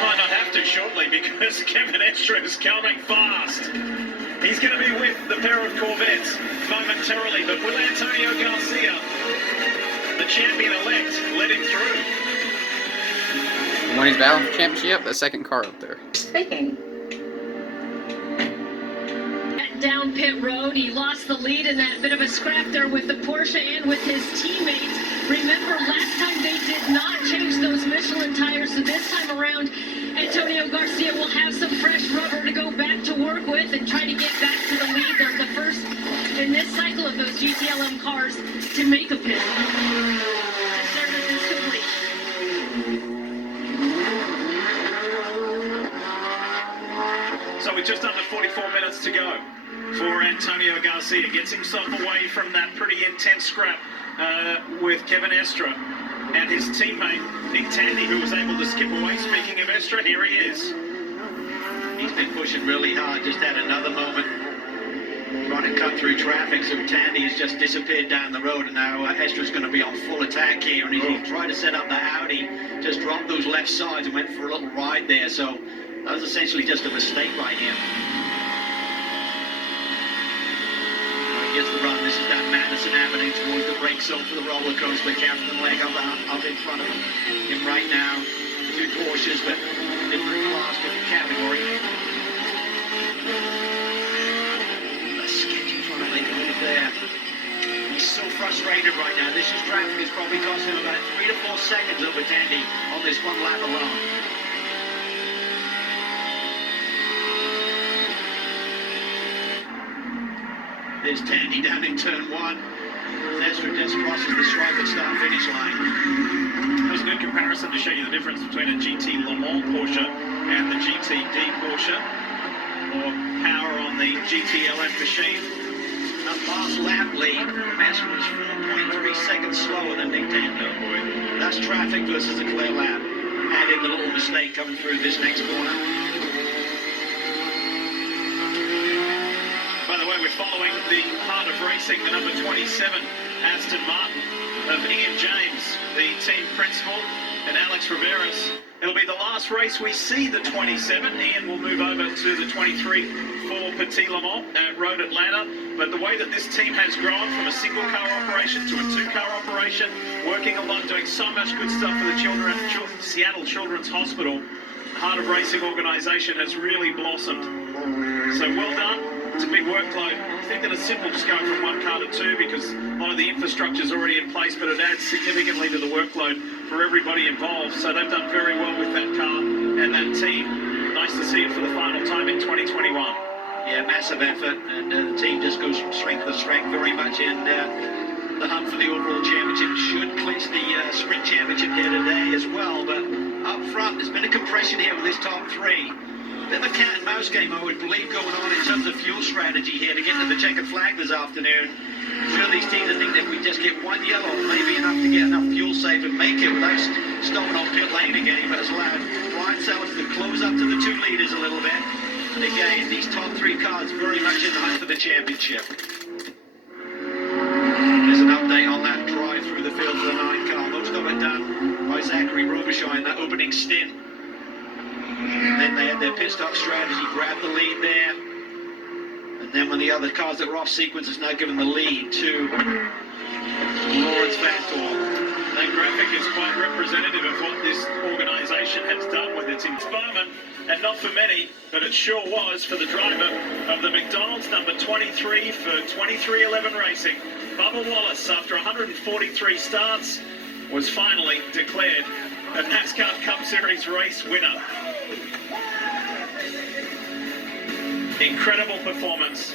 might not have to shortly because Kevin Estra is coming fast. He's going to be with the pair of Corvettes momentarily, but will Antonio Garcia, the champion-elect, let him through? Won his battle championship, the second car up there. Speaking. Down pit road, he lost the lead in that bit of a scrap there with the Porsche and with his teammates. Remember, last time they did not change those Michelin tires, so this time around, Antonio Garcia will have some fresh rubber to go back to work with and try to get back to the lead. They're the first in this cycle of those GTLM cars to make a pit. The service is complete. So with just under 44 minutes to go for Antonio Garcia, gets himself away from that pretty intense scrap with Kevin Estra and his teammate Nick Tandy, who was able to skip away. Speaking of Estra, here he is. He's been pushing really hard, just had another moment trying to cut through traffic, so Tandy has just disappeared down the road, and now Estra's going to be on full attack here, and he tried to set up the Audi, just dropped those left sides and went for a little ride there, so that was essentially just a mistake by him. Gets the run. This is that Madison Avenue towards the brake zone for the roller coaster. Captain leg up in front of him right now. Two Porsches, but different class, different category. That's sketchy trying to make a move there. He's so frustrated right now. This is traffic. It's probably cost him about 3 to 4 seconds over Tandy on this one lap alone. There's Tandy down in turn 1. Estra just crosses the stripe at start-finish line. That was a good comparison to show you the difference between a GT Le Mans Porsche and the GTD Porsche, or power on the GTLM machine. A last lap lead. Estra was 4.3 seconds slower than Nick Tandy. Oh boy. That's traffic versus a clear lap. Add in the little mistake coming through this next corner. We're following the heart of racing, the number 27 Aston Martin of Ian James, the team principal, and Alex Riveras. It'll be the last race we see the 27. Ian will move over to the 23 for Petit Le Mans at Road Atlanta. But the way that this team has grown from a single car operation to a 2-car operation, working a lot, doing so much good stuff for the Seattle Children's Hospital, the Heart of Racing organization has really blossomed. So well done. It's a big workload. I think that it's simple just going from 1 car to 2 because a lot of the infrastructure is already in place, but it adds significantly to the workload for everybody involved. So they've done very well with that car and that team. Nice to see it for the final time in 2021. Yeah, massive effort, and the team just goes from strength to strength, very much in the hunt for the overall championship. Should clinch the sprint championship here today as well, but up front, there's been a compression here with this top 3. Bit of a cat and mouse game, I would believe, going on in terms of fuel strategy here to get to the checkered flag this afternoon. I'm sure these teams are thinking if we just get 1 yellow, maybe enough to get enough fuel save and make it without stopping on pit lane again. But it's allowed Ryan Sellers to close up to the 2 leaders a little bit. And again, these top 3 cars very much in the hunt for the championship. There's an update on that drive through the field for the 9 car. Most of it done by Zachary Robichaud in that opening stint. And then they had their pit stop strategy, grabbed the lead there. And then when the other cars that were off sequence is now given the lead to Lawrence Vanthoor. That graphic is quite representative of what this organisation has done with its moment, and not for many, but it sure was for the driver of the McDonald's number 23 for 2311 Racing. Bubba Wallace, after 143 starts, was finally declared a NASCAR Cup Series race winner. Incredible performance.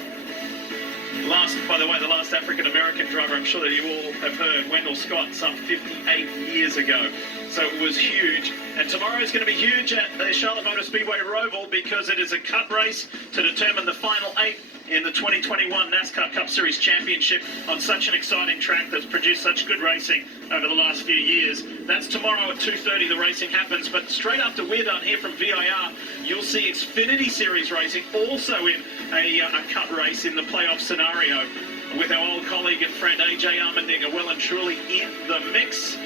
By the way, the last African-American driver, I'm sure that you all have heard, Wendell Scott, some 58 years ago. So it was huge. And tomorrow is going to be huge at the Charlotte Motor Speedway Roval because it is a cup race to determine the final 8 in the 2021 NASCAR Cup Series Championship on such an exciting track that's produced such good racing over the last few years. That's tomorrow at 2:30 the racing happens, but straight after we're done here from VIR, you'll see Xfinity Series racing also in a cup race in the playoff scenario with our old colleague and friend AJ Allmendinger well and truly in the mix.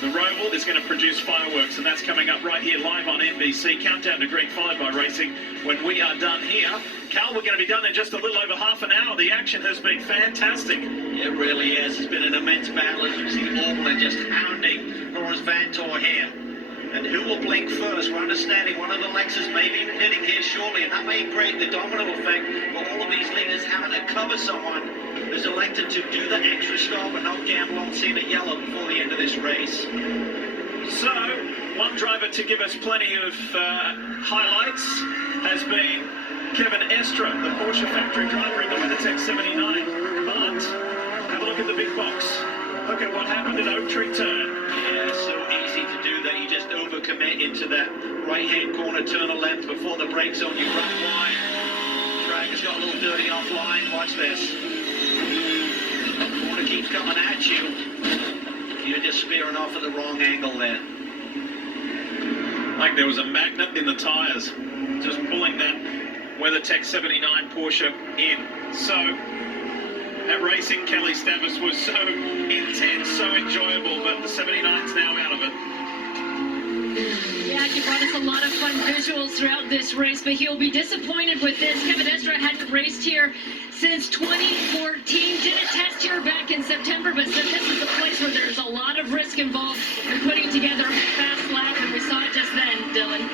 The Roval is going to produce fireworks, and that's coming up right here live on NBC. Countdown to Green, followed by racing. When we are done here, Cal, we're going to be done in just a little over half an hour. The action has been fantastic. It really is. It's been an immense battle. As you see, Auburn just hounding Lawrence Vantor here. And who will blink first? We're understanding one of the Lexus may be hitting here shortly, and that may create the domino effect for all of these leaders having to cover someone who's elected to do the extra stop and not gamble on seeing a yellow before the end of this race. So, one driver to give us plenty of highlights has been Kevin Estra, the Porsche factory driver in the WeatherTech 79. But have a look at the big box. Look at what happened at Oak Tree Turn. Yeah, so easy to do that. You just overcommit into that right-hand corner, turn a left before the brake zone. You run wide. Track has got a little dirty offline. Watch this. Corner keeps coming at you. You're just spearing off at the wrong angle there. Like there was a magnet in the tires, just pulling that WeatherTech 79 Porsche in. So, that racing, Kelly Stavis, was so intense, so enjoyable, but the 79's now out of it. Yeah, he brought us a lot of fun visuals throughout this race, but he'll be disappointed with this. Kevin Estra hadn't raced here since 2014. Did a test here back in September, but said this is a place where there's a lot of risk involved in putting together a fast lap, and we saw it just then, Dylan.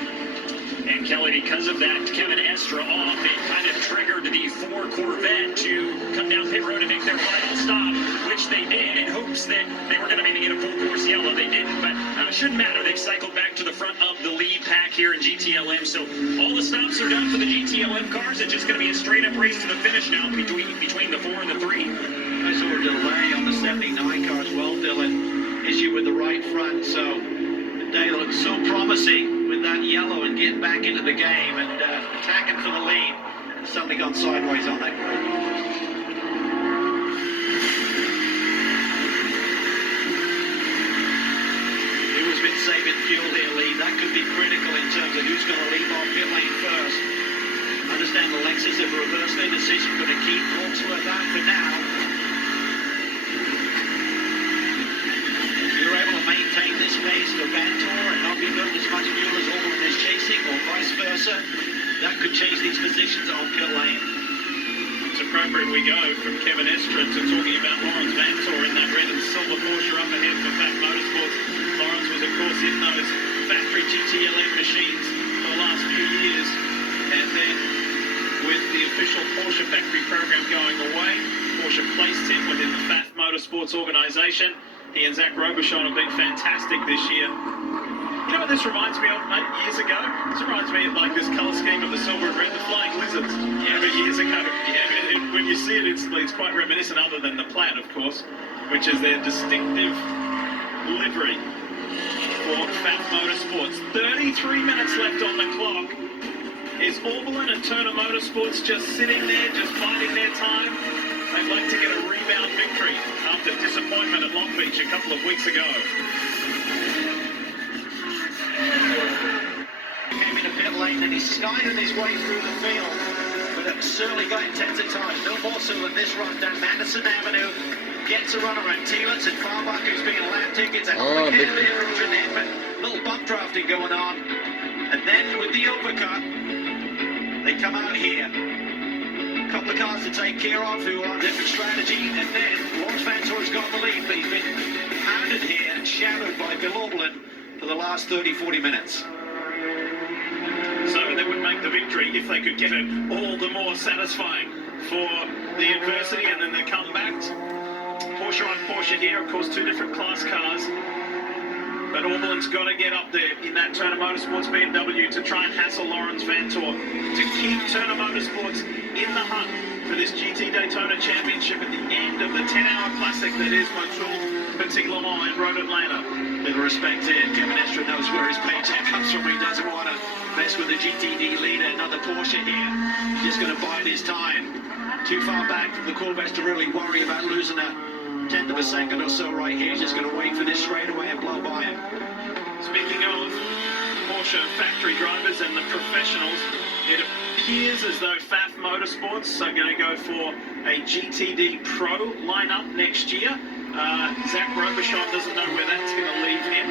And Kelly, because of that, Kevin Estra off, it kind of triggered the Ford Corvette to come down pit road and make their final stop, which they did in hopes that they were going to maybe get a full course yellow. They didn't, but shouldn't matter. They've cycled back to the front of the lead pack here in GTLM. So all the stops are done for the GTLM cars. It's just going to be a straight-up race to the finish now between the 4 and the 3. I saw a delay on the 79 car as well, Dylan. Issue with the right front, so the day looks so promising with that yellow and getting back into the game and attacking for the lead. It's suddenly gone sideways on that grid. Who's been saving fuel here, Lee? That could be critical in terms of who's going to leave off pit lane first. Understand the Lexus have reversed their decision, going to keep Hawksworth out for now. You're able to maintain this pace to Vantor and not be burning as much fuel as Auburn is chasing, or vice versa. That could change these positions on pit lane. It's appropriate we go from Kevin Estra to talking about Lawrence Vantor in that red and silver Porsche up ahead for Fat Motorsports. Lawrence was, of course, in those factory GTLM machines for the last few years. And then, with the official Porsche factory program going away, Porsche placed him within the Fat Motorsports organization. He and Zach Robichon have been fantastic this year. You know what this reminds me of, mate, years ago? This reminds me of like this colour scheme of the silver and red, the flying lizards. Yeah, but years ago. Yeah, when you see it, it's quite reminiscent, other than the plaid, of course, which is their distinctive livery for Fat Motorsports. 33 minutes left on the clock. Is Oberlin and Turner Motorsports just sitting there, just biding their time? They'd like to get a rebound victory after disappointment at Long Beach a couple of weeks ago. He came into pit lane and he's skyded his way through the field, but it certainly got intensified. No more so than this run down Madison Avenue. Gets a run around Teelitz and Farbuck, who's being lap tickets. A complicated erosion in, but a little bump drafting going on. And then with the overcut, they come out here. A couple of cars to take care of who are on different strategy, and then Lawrence Vantor's got the lead, but he's been pounded here and shadowed by Bill Oberlin for the last 30-40 minutes. So they would make the victory if they could get it all the more satisfying for the adversity and then the comebacks. Porsche on Porsche here, of course, two different class cars. But Oberlin's got to get up there in that Turner Motorsports BMW to try and hassle Lawrence Vantor, to keep Turner Motorsports in the hunt for this GT Daytona Championship at the end of the 10-hour classic that is Motul Petit Le Mans and Road Atlanta. With respect here, Kevin Estra knows where his paycheck comes from. He doesn't want to mess with the GTD leader. Another Porsche here. He's just going to bide his time. Too far back from the Corvettes to really worry about losing a tenth of a second or so right here. He's just going to wait for this straightaway and blow by him. Speaking of Porsche factory drivers and the professionals, it appears as though FAF Motorsports are going to go for a GTD Pro lineup next year. Zach Robichon doesn't know where that's going to leave him.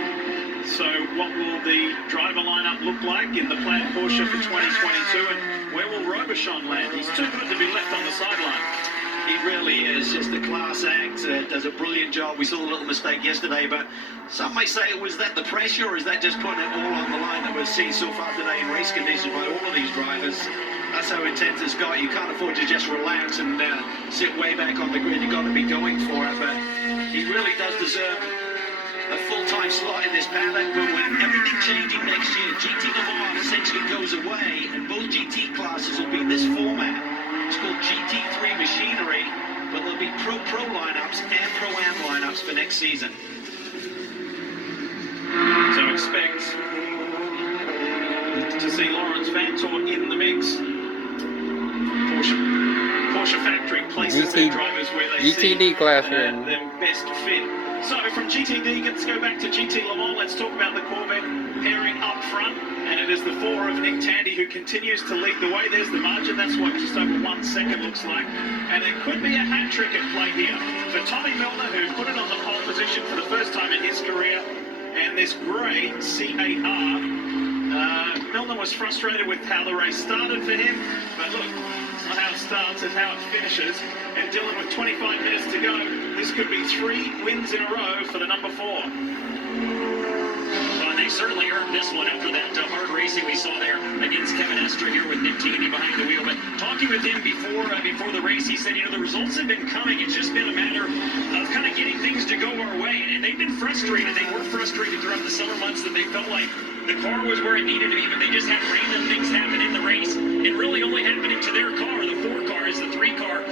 So what will the driver lineup look like in the planned Porsche for 2022, and where will Robichon land? He's too good to be left on the sideline. He really is, just a class act, does a brilliant job. We saw a little mistake yesterday, but some may say, was that the pressure, or is that just putting it all on the line that we've seen so far today in race conditions by all of these drivers? That's how intense it's got. You can't afford to just relax and sit way back on the grid. You've got to be going for it, but he really does deserve a full-time slot in this paddock. But with everything changing next year, GT #1 essentially goes away, and both GT classes will be in this format. It's called GT3 machinery, but there'll be Pro lineups and Pro-Am lineups for next season. So expect to see Lawrence Vantor in the mix. Porsche factory places their drivers where they GTD see class here. them best fit. So from GTD, let's go back to GT Le Mans. Let's talk about the Corvette pairing up front. And it is the 4 of Nick Tandy who continues to lead the way. There's the margin. That's what just over 1 second looks like. And it could be a hat trick at play here for Tommy Milner, who put it on the pole position for the first time in his career. And this grey C8R. Milner was frustrated with how the race started for him. But look, it's not how it starts, it's how it finishes. And Dylan, with 25 minutes to go, this could be 3 wins in a row for the number 4. They certainly earned this one after that hard racing we saw there against Kevin Estre here with Nick Tandy behind the wheel. But talking with him before the race, he said, the results have been coming. It's just been a matter of kind of getting things to go our way. And they've been frustrated. They were frustrated throughout the summer months that they felt like the car was where it needed to be, but they just had random things happen in the race. And really only happening to their car. The 4 car is the 3 car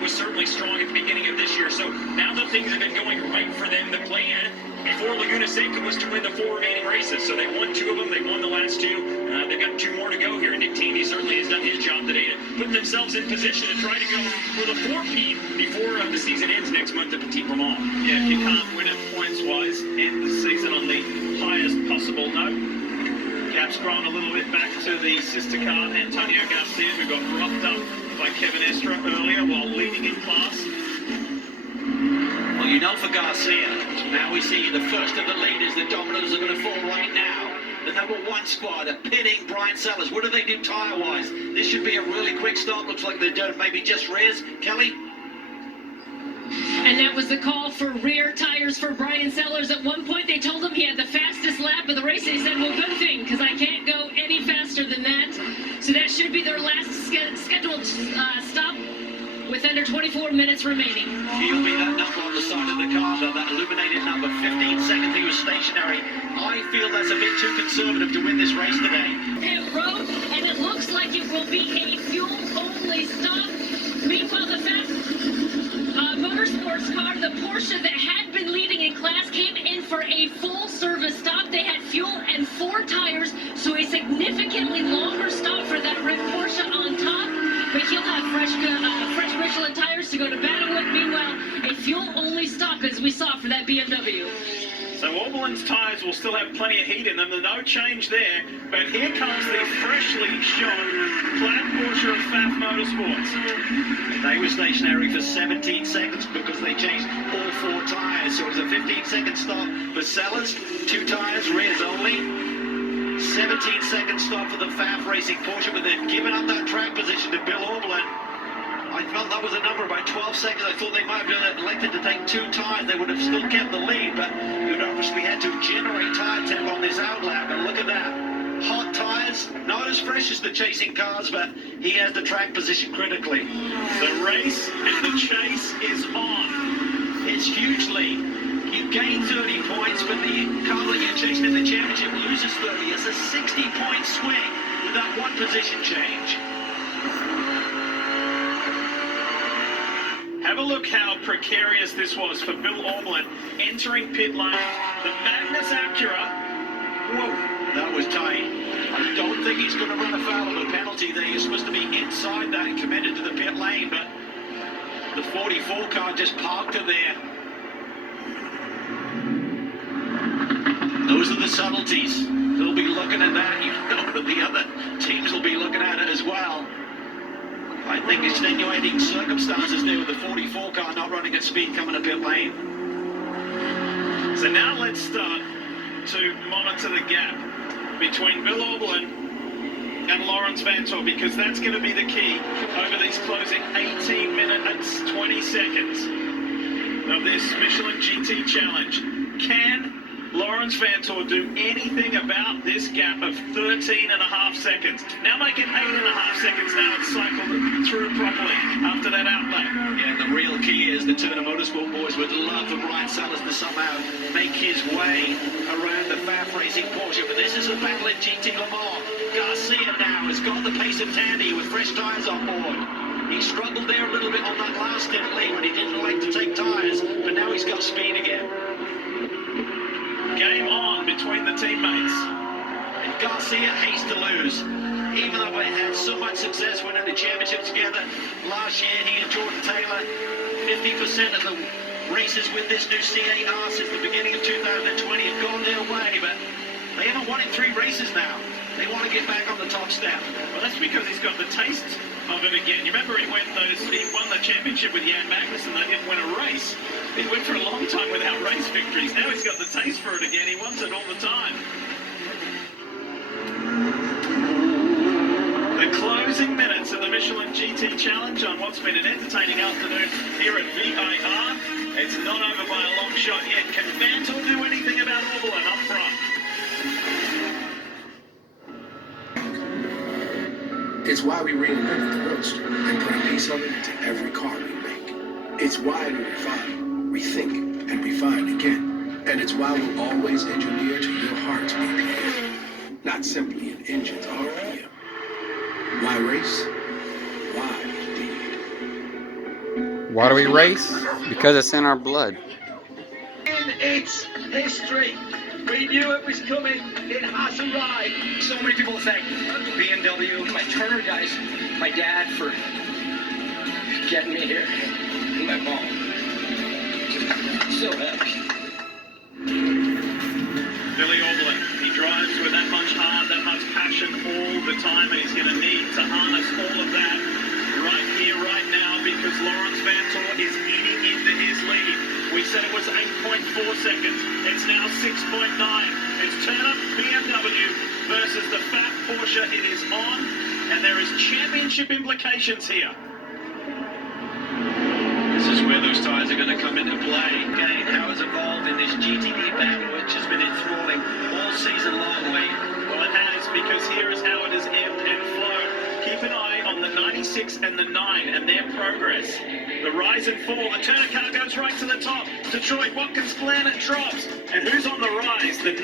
was certainly strong at the beginning of this year. So now that things have been going right for them, the plan before Laguna Seca was to win the 4 remaining races. So they won 2 of them. They won the last 2. They've got 2 more to go here. Nick Tandy certainly has done his job today to put themselves in position to try to go for the 4-peat before the season ends next month at Petit Le Mans. Yeah, if you can't win it points-wise, end the season on the highest possible note. Gap's grown a little bit back to the sister car, Antonio Garcia, who got rocked up by Kevin Estre earlier while leading in class. Well, you know, for Garcia, now we see the first of the leaders. The dominoes are going to fall right now. The number 1 squad are pitting Brian Sellers. What do they do tire-wise? This should be a really quick stop. Looks like they're doing maybe just rears. Kelly? And that was the call for rear tires for Brian Sellers. At one point, they told him he had the fastest lap of the race. He said, well, good thing, because I can't go any faster than that. So that should be their last scheduled stop with under 24 minutes remaining. He'll be that number on the side of the car, though, that illuminated number. 15 seconds, he was stationary. I feel that's a bit too conservative to win this race today. Pit road, and it looks like it will be a fuel-only stop. Meanwhile, the fast motorsports car, the Porsche that had been leading in class, came in for a full service stop. They had fuel and 4 tires, so a significantly longer stop for that red Porsche on top. But he'll have fresh Michelin tires to go to battle with. Meanwhile, a fuel-only stop, as we saw for that BMW. So Oberlin's tyres will still have plenty of heat in them. There's no change there. But here comes the freshly shone plaid Porsche of Pfaff Motorsports. They were stationary for 17 seconds because they changed all 4 tires. So it was a 15-second stop for Sellers. 2 tires, rears only. 17-second stop for the Pfaff Racing Porsche, but they've given up that track position to Bill Oberlin. I felt that was a number about 12 seconds. I thought they might have elected to take 2 tires. They would have still kept the lead, but you'd obviously had to generate tire temp on this outlap. And look at that. Hot tires, not as fresh as the chasing cars, but he has the track position critically. The race and the chase is on. It's huge lead. You gain 30 points, but the car that you're chasing in the championship loses 30. It's a 60-point swing with that 1 position change. Have a look how precarious this was for Bill Oberlin entering pit lane. The Magnus Acura. Whoa, that was tight. I don't think he's going to run afoul of a penalty there. He's supposed to be inside that and committed to the pit lane, but the 44 car just parked her there. Those are the subtleties. They'll be looking at that. You know that the other teams will be looking at it as well. I think extenuating circumstances there with the 44 car not running at speed coming to pit lane. So now let's start to monitor the gap between Bill Auberlen and Lawrence Vantor, because that's going to be the key over these closing 18 minutes, 20 seconds of this Michelin GT Challenge. Can Lawrence Vantor do anything about this gap of 13.5 seconds? Now make it 8.5 seconds now and cycle through properly after that outlap. Yeah, the real key is the Turner Motorsport boys would love for Brian Sellers to somehow make his way around the Faf Racing Porsche, but this is a battle in GT Le Mans. Garcia now has got the pace of Tandy with fresh tyres on board. He struggled there a little bit on that last stint late when he didn't like to take tyres, but now he's got speed again. Game on between the teammates. And Garcia hates to lose. Even though they had so much success winning the championship together last year, he and Jordan Taylor, 50% of the races with this new C8R since the beginning of 2020 have gone their way, but they haven't won in 3 races now. They want to get back on the top step. Well, that's because he's got the taste of it again. You remember he won the championship with Jan Magnussen. They didn't win a race. He went for a long time without race victories. Now he's got the taste for it again. He wants it all the time. The closing minutes of the Michelin GT Challenge on what's been an entertaining afternoon here at VIR. It's not over by a long shot yet. Can Vantor do anything about Auberlen up front? It's why we reinvented the Roadster and put a piece of it into every car we make. It's why we refine, rethink, and refine again. And it's why we'll always engineer to your heart's BPM, not simply an engine's RPM. Why race? Why indeed? Why do we race? Because it's in our blood. In its history. We knew it was coming. It has arrived. So many people thank BMW, my Turner guys, my dad for getting me here, and my mom. So happy. Billy Auberlen, he drives with that much heart, that much passion all the time, and he's going to need to harness all of that right here, right now, because Lawrence Vantor is eating into his lead. We said it was 8.4 seconds. It's now 6.9. It's Turner BMW versus the Fat Porsche. It is on, and there is championship implications here. This is where those tyres are going to come into play. Again, how it's evolved in this GTD battle, which has been enthralling all season long, Wayne. Well, it has, because here is how it has ebbed and flowed. Keep an eye on the 96 and the 9 and their progress. The rise and fall. The Turner car goes right to the top. Detroit, Watkins Glen, it drops. And who's on the rise? The 9.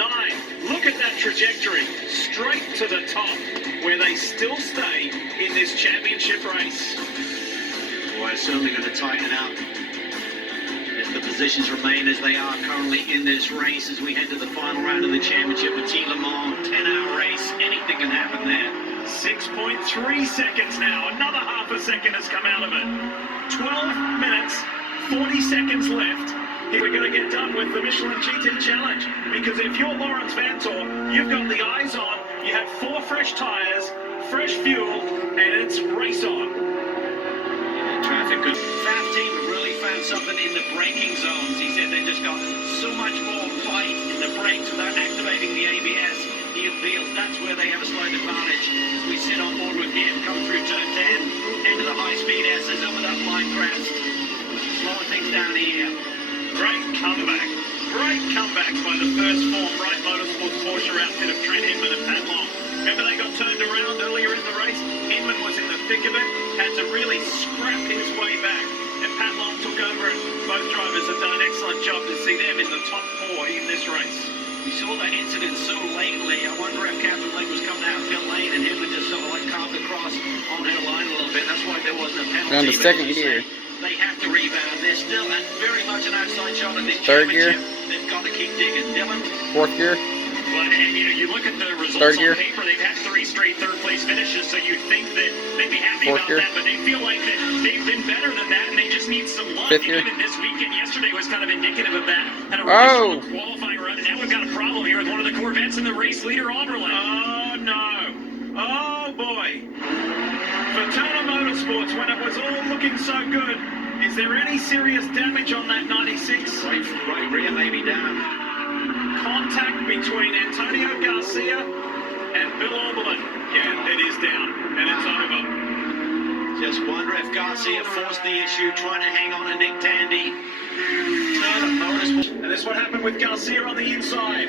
Look at that trajectory. Straight to the top, where they still stay in this championship race. Boy, it's certainly going to tighten up if the positions remain as they are currently in this race as we head to the final round of the championship at Le Mans. 10-hour race. Anything can happen there. 6.3 seconds now. Another half a second has come out of it. 12 minutes, 40 seconds left. We're going to get done with the Michelin GT Challenge, because if you're Lawrence Vantor, you've got the eyes on. You have 4 fresh tyres, fresh fuel, and it's race on. Traffic good. Faf team have really found something in the braking zones. He said they just got so much more bite in the brakes without activating the ABS. He feels that's where they have a slight advantage. As we sit on board with him, come through turn 10, into the high-speed S's over that line crest. Slowing things down here. Great comeback. Great comeback by the first form Wright Motorsports Porsche outfit of Trent Hinman and Pat Long. Remember they got turned around earlier in the race? Hinman was in the thick of it, had to really scrap his way back. And Pat Long took over, and both drivers have done an excellent job to see them in the top 4 in this race. We saw that incident so lately. I wonder if Catherine Lake was coming out pit lane and Hinman just sort of like carved across on her line a little bit. That's why there wasn't a penalty. Down to second gear. They have to rebound. They're still at very much an outside shot at this Third gear. championship. They've got to keep digging. Dylan. 4th gear. But, and you look at the results Third on gear. paper, they've had 3 straight third-place finishes, so you'd think that they'd be happy Fourth about gear. that, but they feel like that they've been better than that, and they just need some luck. Fifth gear. Even this weekend, yesterday was kind of indicative of that. Had a really Oh. strong qualifying run, and now we've got a problem here with one of the Corvettes and the race leader, Auberlen. Oh, no. Oh, boy. For Turner Motorsports, when it was all looking so good, is there any serious damage on that 96? Right rear maybe down. contact between Antonio Garcia and Bill Oberlin. Yeah, it is down, and it's over. Just wonder if Garcia forced the issue, trying to hang on to Nick Tandy. Turner Motorsport. And that's what happened with Garcia on the inside.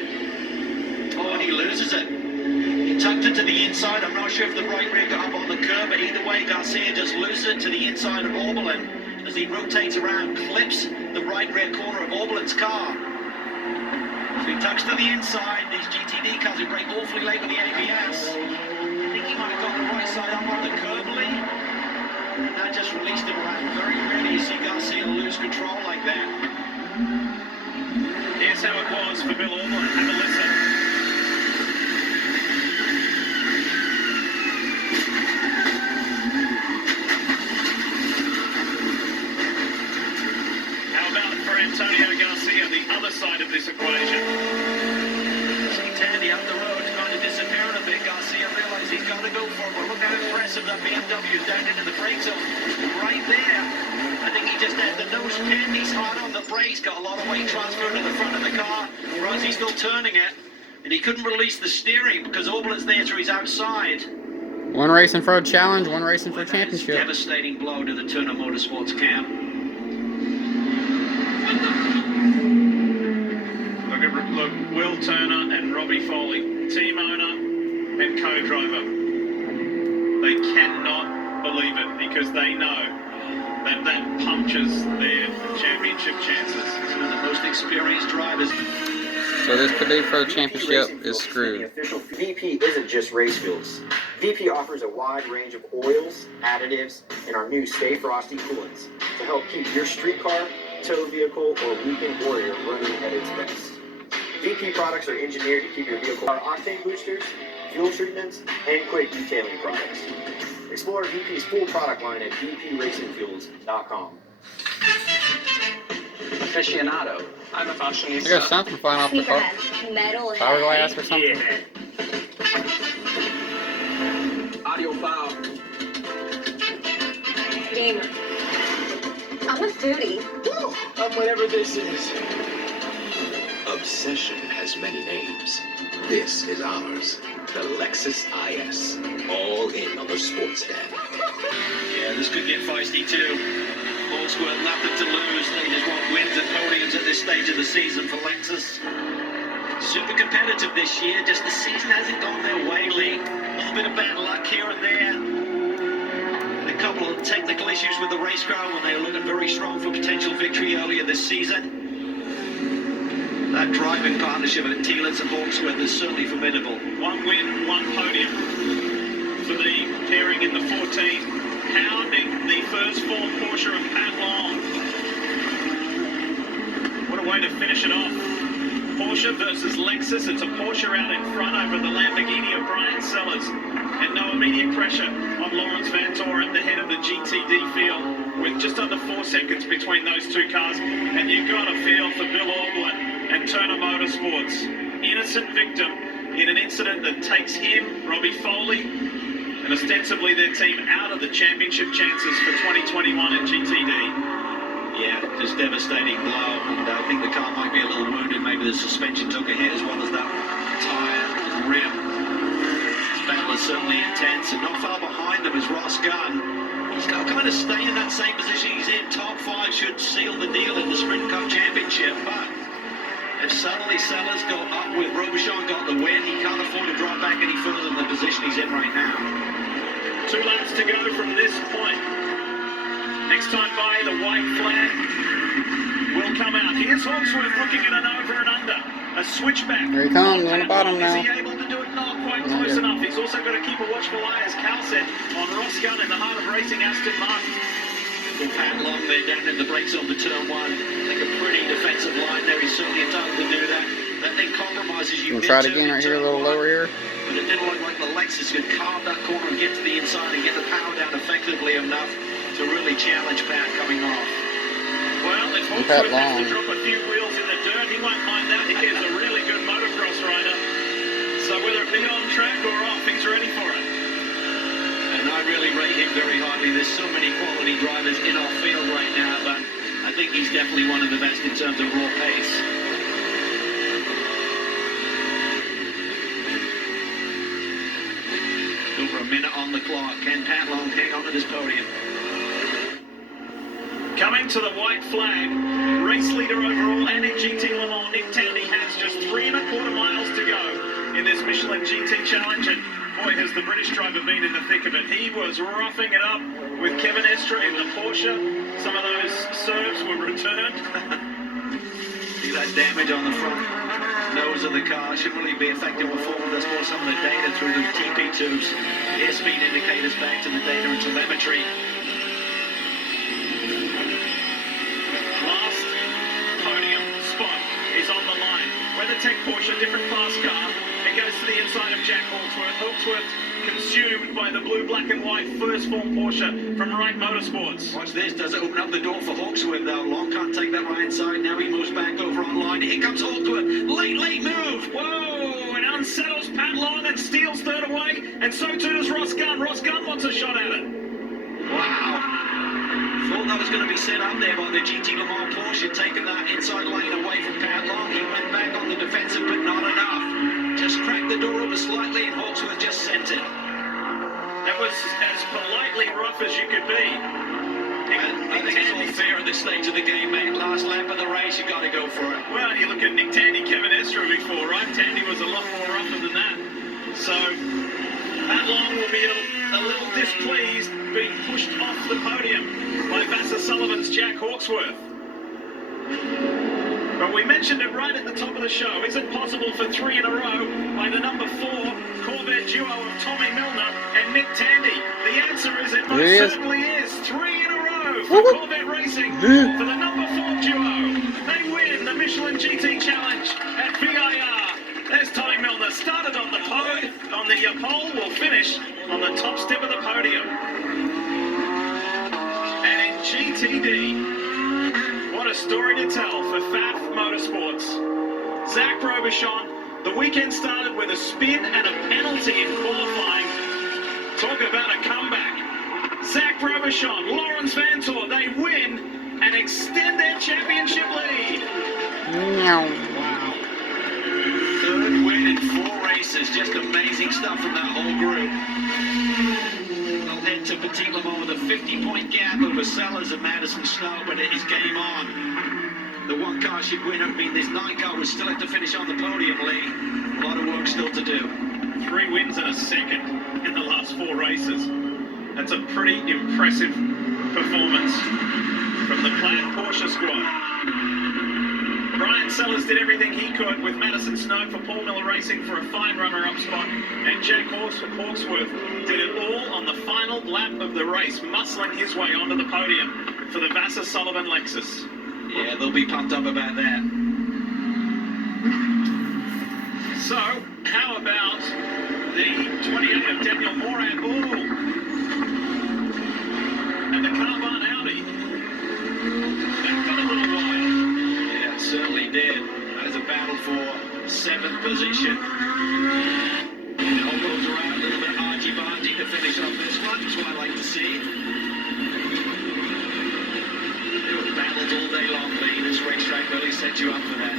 Oh, and he loses it. He tucked it to the inside. I'm not sure if the right rear got up on the curb, but either way, Garcia just loses it to the inside of Oberlin as he rotates around, clips the right rear corner of Oberlin's car. So he tucks to the inside. These GTD cars, they brake awfully late with the ABS. I think he might have got the right side up on the curb, Lee. And that just released him around. Very rarely you see Garcia lose control like that. Here's how it was for Bill Oberlin. Have a listen. How about for Antonio Garcia, the other side of this equation? See Tandy up the road, kind of disappearing a bit. Garcia realized he's got to go for it, but look how impressive that BMW is down into the brake zone. Right there. I think he just had the nose pin. He's hard on the brakes, got a lot of weight transfer to the front of the car. Rosie's still turning it, and he couldn't release the steering because Oberlin's there through his outside. One racing for a challenge, one racing for a That is a championship. devastating blow to the Turner Motorsports camp. Look, Will Turner and Robbie Foley, team owner and co-driver. They cannot believe it because they know that punctures their championship chances. Some of the most experienced drivers. So this Purdue for the championship is screwed. VP isn't just race fuels. VP offers a wide range of oils, additives, and our new Stay Frosty coolants to help keep your street car, tow vehicle, or weekend warrior running at its best. VP products are engineered to keep your vehicle octane boosters, fuel treatments, and quick detailing products. Explore VP's full product line at vpracingfuels.com. Aficionado. I'm a fashionista. I got something flying off the car. Metal Power glass or something. Yeah. Audiophile. Gamer. I'm a foodie. Woo, I'm whatever this is. Obsession has many names. This is ours, the Lexus IS. All in on the sports fan. Yeah, this could get feisty too. Folks with nothing to lose. They just want wins and podiums at this stage of the season for Lexus. Super competitive this year, just the season hasn't gone their way, Lee. A little bit of bad luck here and there. A couple of technical issues with the race car when they were looking very strong for potential victory earlier this season. That driving partnership at Thielens and Hawksworth is certainly formidable. One win, one podium for the pairing in the 14. Pounding the first form Porsche of Pat Long. What a way to finish it off. Porsche versus Lexus. It's a Porsche out in front over the Lamborghini of Brian Sellers. And no immediate pressure on Lawrence Vantor at the head of the GTD field with just under 4 seconds between those two cars. And you've got to feel for Bill Oberlin and Turner Motorsports. Innocent victim in an incident that takes him, Robbie Foley, and ostensibly their team out of the championship chances for 2021 at GTD. Yeah, just devastating blow, and I think the car might be a little wounded. Maybe the suspension took a hit as well as that tyre and rim. This battle is certainly intense, and not far behind them is Ross Gunn. He's got to kind of stay in that same position he's in. Top 5 should seal the deal in the Sprint Cup Championship, but if suddenly Sellers got up with Robichon got the win, he can't afford to drop back any further than the position he's in right now. 2 laps to go from this point. Next time by, the white flag will come out. Here's Hawksworth looking at an over and under. A switchback. Here he comes on the bottom now. Is he able to do it? Not quite close enough. He's also got to keep a watchful eye, as Cal said, on Ross Gunn in the heart of racing Aston Martin. Well, Pat Long there down in the brakes on the turn 1. I think a pretty defensive line there. He's certainly entitled to do that. That then compromises you. We'll try it again right here, a little lower here. But it didn't look like the Lexus could carve that corner and get to the inside and get the power down effectively enough to really challenge Pat coming off. Well, if Hawksworth has to drop a few wheels in the dirt, he won't mind that. He is a really good motocross rider. So whether it be on track or off, he's ready for it. And I really rate him very highly. There's so many quality drivers in our field right now, but I think he's definitely one of the best in terms of raw pace. Over a minute on the clock. Can Pat Long hang on to this podium? Coming to the white flag, race leader overall and in GT Le Mans, Nick Tandy has just 3¼ miles to go in this Michelin GT Challenge, and boy, has the British driver been in the thick of it. He was roughing it up with Kevin Estre in the Porsche. Some of those serves were returned. See that damage on the front nose of the car. Shouldn't really be affecting performance. That's more some of the data through the TP2s. Airspeed indicators back to the data and telemetry. Last podium spot is on the line. WeatherTech Porsche, different class car. It goes to the inside of Jack Hawksworth. Hawksworth consumed by the blue, black and white first form Porsche from Wright Motorsports. Watch this. Does it open up the door for Hawksworth though? Long can't take that right side. Now he moves back over online. Here comes Hawksworth. Late move. Whoa! And unsettles Pat Long and steals third away. And so too does Ross Gunn. Ross Gunn wants a shot at it. Wow. Thought that was going to be set up there by the GT Le Mans Porsche, taking that inside lane away from Pat Long. He went back on the defensive, but not enough. Just cracked the door open slightly, and Hawksworth just sent it. That was as politely rough as you could be. I think it's all fair at this stage of the game, mate. Last lap of the race, you got to go for it. Well, you look at Nick Tandy, Kevin Estre before, right? Tandy was a lot more rougher than that. So Pat Long will be a little displeased being pushed off the podium by Vassar Sullivan's Jack Hawksworth. But we mentioned it right at the top of the show. Is it possible for 3 in a row by the number 4 Corvette duo of Tommy Milner and Nick Tandy? The answer is it most certainly is. 3 in a row for Corvette Racing for the number 4 duo. They win the Michelin GT Challenge at VIR. There's Tommy Milner, started on the pole, will finish on the top step of the podium. And in GTD, what a story to tell for FAF Motorsports. Zach Robichon, the weekend started with a spin and a penalty in qualifying. Talk about a comeback. Zach Robichon, Lawrence Vantor, they win and extend their championship lead. Wow. Third win in 4 races. Just amazing stuff from that whole group. They'll head to Petit Le Mans with a 50-point gap over Sellers and Madison Snow, but it is game on. The one car should win. I mean, this 9 car will still have to finish on the podium, Lee. A lot of work still to do. 3 wins and a second in the last 4 races. That's a pretty impressive performance from the Plaid Porsche squad. Brian Sellers did everything he could with Madison Snow for Paul Miller Racing for a fine runner-up spot, and Jack Hawksworth did it all on the final lap of the race, muscling his way onto the podium for the Vassar Sullivan Lexus. Yeah, they'll be pumped up about that. So, how about the 28 of Daniel Morad Ball and the Carbon Audi? That got a little wild. Yeah, it certainly did. That was a battle for 7th position. It all goes around a little bit argy-bargy to finish off this one. That's what I like to see. They were battles all day long, Lee. This racetrack really set you up for that.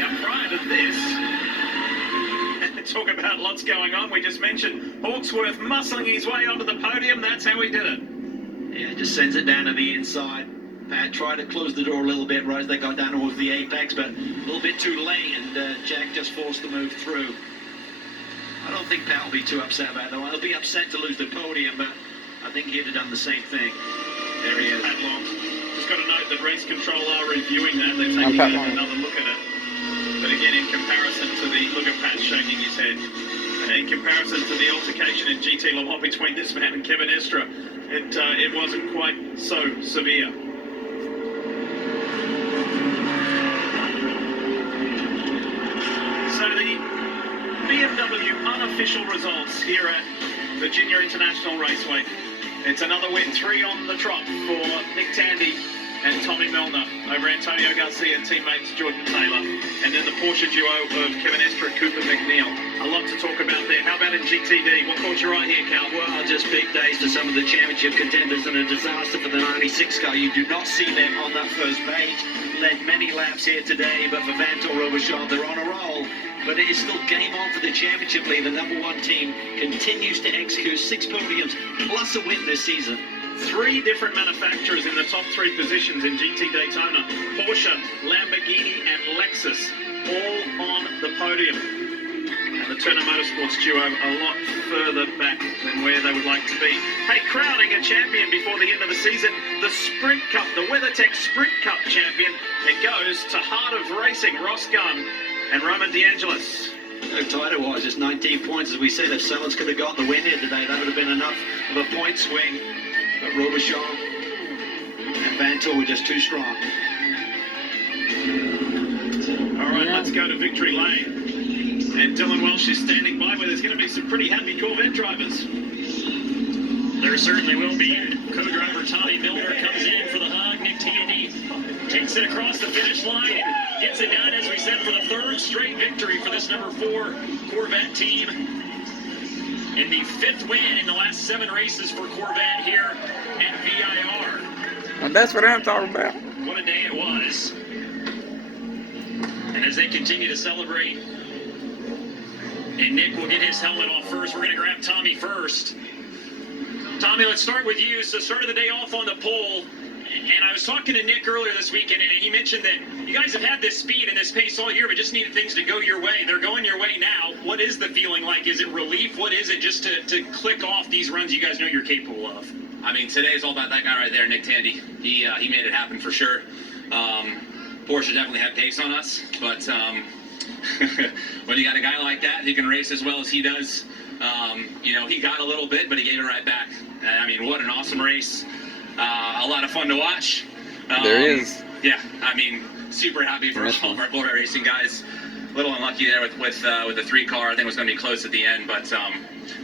Now, prior to this, talk about lots going on. We just mentioned Hawksworth muscling his way onto the podium. That's how he did it. Yeah, just sends it down to the inside. Pat tried to close the door a little bit right as they got down towards the apex, but a little bit too late, and Jack just forced the move through. I don't think Pat will be too upset about it, though. He'll be upset to lose the podium, but I think he'd have done the same thing. There he is. Pat Long. Just got to note that race control are reviewing that. They're taking another look at it. But again, in comparison to the look at Pat shaking his head, in comparison to the altercation in GT Le Mans between this man and Kevin Estre, it wasn't quite so severe. So the BMW unofficial results here at Virginia International Raceway. It's another win, 3 on the trot for Nick Tandy and Tommy Milner over Antonio Garcia and teammates Jordan Taylor. And then the Porsche duo of Kevin Estre and Cooper McNeil. A lot to talk about there. How about in GTD? What caught your eye here, Cal? Well, just big days for some of the championship contenders and a disaster for the 96 car. You do not see them on that first page. Led many laps here today, but for Vantel Robichon, they're on a roll. But it is still game on for the championship lead. The number one team continues to execute 6 podiums plus a win this season. 3 different manufacturers in the top 3 positions in GT Daytona. Porsche, Lamborghini, and Lexus all on the podium. And the Turner Motorsports duo a lot further back than where they would like to be. Hey, crowning a champion before the end of the season, the Sprint Cup, the WeatherTech Sprint Cup champion. It goes to Heart of Racing, Ross Gunn and Roman DeAngelis. How tight it was, just 19 points. As we said, if Sellers could have got the win here today, that would have been enough of a point swing. But Robichon and Vantel were just too strong. All right, let's go to Victory Lane. And Dylan Welsh is standing by where there's going to be some pretty happy Corvette drivers. There certainly will be. Co-driver Tommy Milner comes in for the hug. Nick Tandy takes it across the finish line and gets it done, as we said, for the 3rd straight victory for this number 4 Corvette team. And the 5th win in the last 7 races for Corvette here at VIR. Well, that's what I'm talking about. What a day it was. And as they continue to celebrate, and Nick will get his helmet off first. We're going to grab Tommy first. Tommy, let's start with you. So started the day off on the pole. And I was talking to Nick earlier this weekend, and he mentioned that you guys have had this speed and this pace all year, but just needed things to go your way. They're going your way now. What is the feeling like? Is it relief? What is it just to click off these runs you guys know you're capable of? I mean, today is all about that guy right there, Nick Tandy. He made it happen for sure. Porsche definitely had pace on us, but when you got a guy like that, he can race as well as he does. You know, he got a little bit, but he gave it right back. I mean, what an awesome race. A lot of fun to watch. There is. Yeah, I mean, super happy for all of our Corvette racing guys. A little unlucky there with the 3 car. I think it was going to be close at the end, but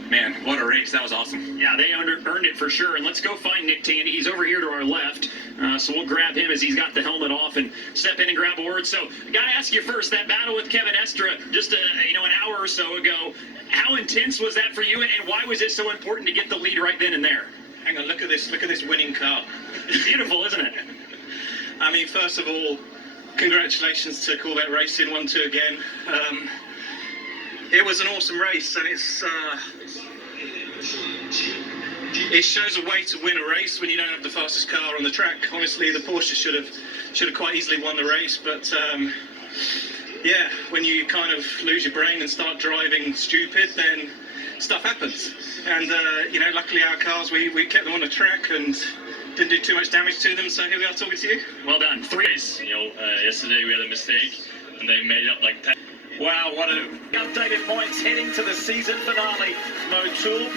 man, what a race. That was awesome. Yeah, they earned it for sure. And let's go find Nick Tandy. He's over here to our left. So we'll grab him as he's got the helmet off and step in and grab a word. So I got to ask you first, that battle with Kevin Estre just an hour or so ago, how intense was that for you, and why was it so important to get the lead right then and there? Hang on, look at this winning car. It's beautiful, isn't it? I mean, first of all, congratulations to Corvette Racing, 1-2 again. It was an awesome race, and it shows a way to win a race when you don't have the fastest car on the track. Honestly, the Porsche should have quite easily won the race, but yeah, when you kind of lose your brain and start driving stupid, then stuff happens. And you know, luckily our cars, we kept them on the track and didn't do too much damage to them. So here we are talking to you. Well done. 3. Yesterday we had a mistake, and they made up like 10. Wow, what an updated points heading to the season finale. Motul.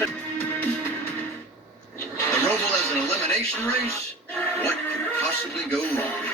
The Roval as an elimination race? What could possibly go wrong?